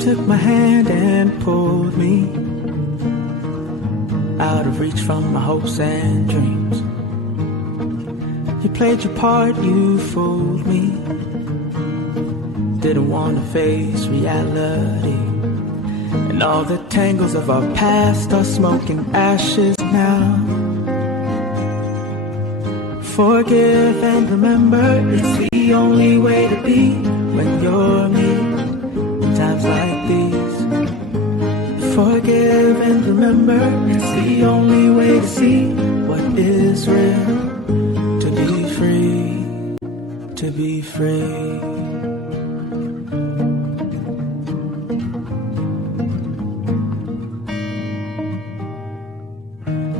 took my hand and pulled me out of reach from my hopes and dreams. You played your part, you fooled me. Didn't want to face reality. And all the tangles of our past are smoking ashes now. Forgive and remember, it's the only way to be when you're me. In times like these, forgive and remember, it's the only way to see what is real. To be free, to be free.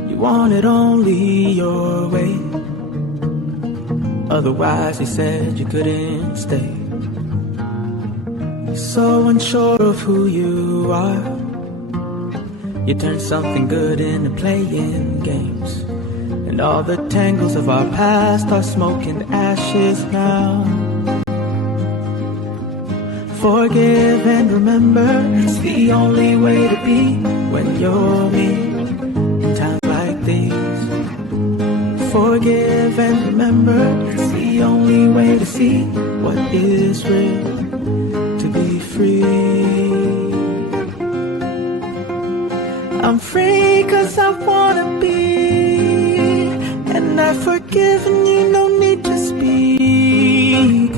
You wanted only your way. Otherwise, he said you couldn't stay. You're so unsure of who you are. You turned something good into playing games. And all the tangles of our past are smoking ashes now. Forgive and remember, it's the only way to be when you're me. In times like these, forgive and remember, it's the only way to see what is real. To be free. I'm free 'cause I wanna be, and I've forgiven you, no need to speak.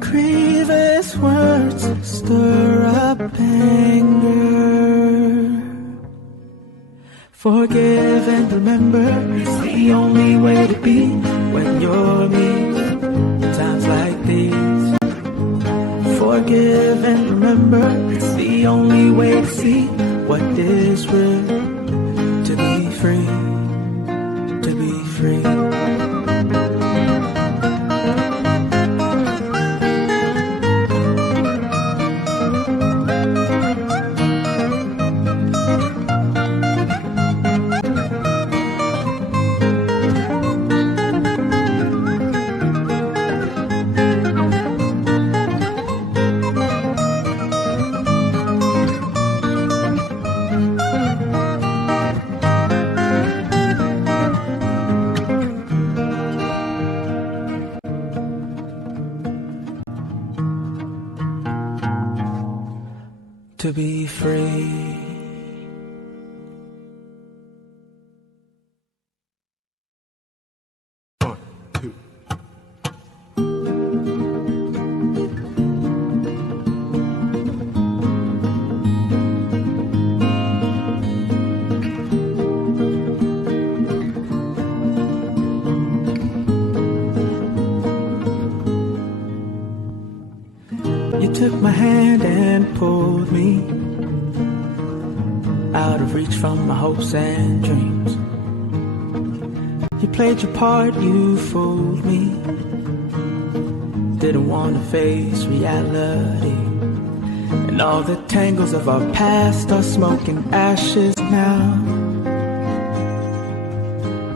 Grievous words stir up anger. Forgive and remember, it's the only way to be when you're me. In times like these, forgive and remember, it's the only way to see what is real. To be free, to be free. To be free. You took my hand and pulled me out of reach from my hopes and dreams. You played your part, you fooled me. Didn't want to face reality. And all the tangles of our past are smoking ashes now.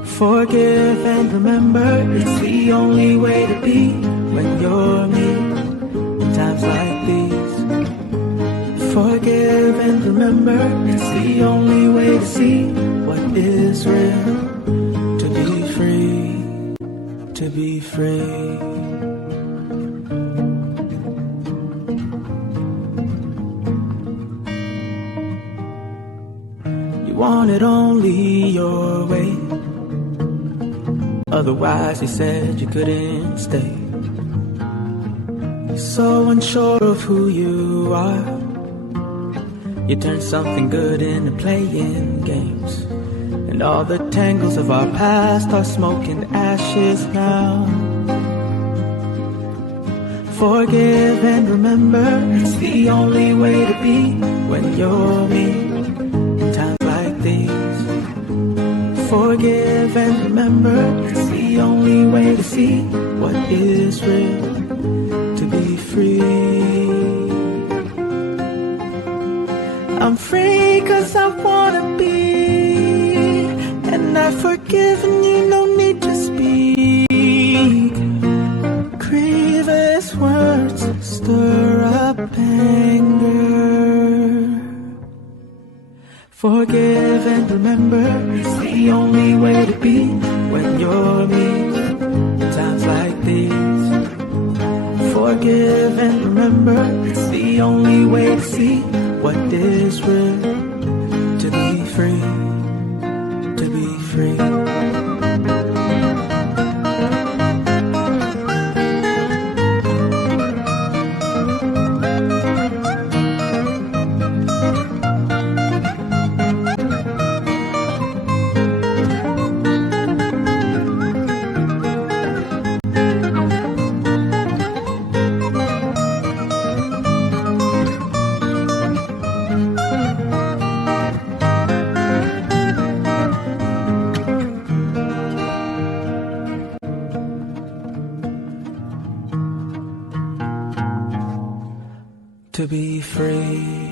Forgive and remember, it's the only way to be when you're me. In times like these, forgive and remember, it's the only way to see what is real. To be free, to be free. You wanted only your way. Otherwise, he said you couldn't stay. You're so unsure of who you are. You turned something good into playing games. And all the tangles of our past are smoking ashes now. Forgive and remember, it's the only way to be when you're me. In times like these, forgive and remember, it's the only way to see what is real. To be free. I'm free 'cause I wanna be, and I've forgiven you, no need to speak. Grievous words stir up anger. Forgive and remember, it's the only way to see what is real. To be free, to be free. To be free.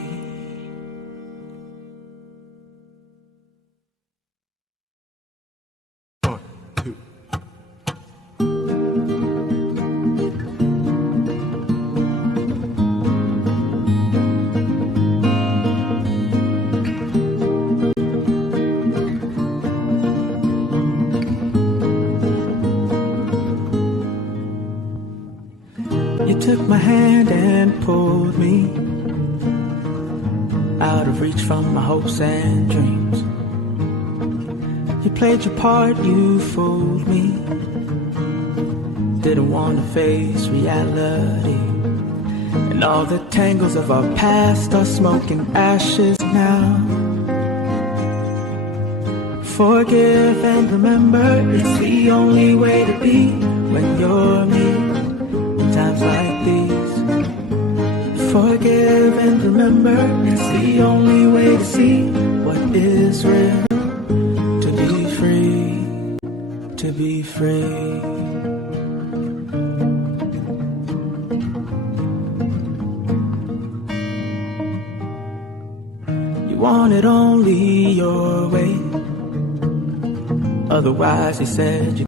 You took my hand and pulled me out of reach from my hopes and dreams. You played your part, you fooled me. Didn't want to face reality. And all the tangles of our past are smoke and ashes now. Forgive and remember, it's the only way to be when you're me. In times like these, forgive and remember, it's the only way to see what is real. To be free, to be free. You want it only your way. Otherwise, he said you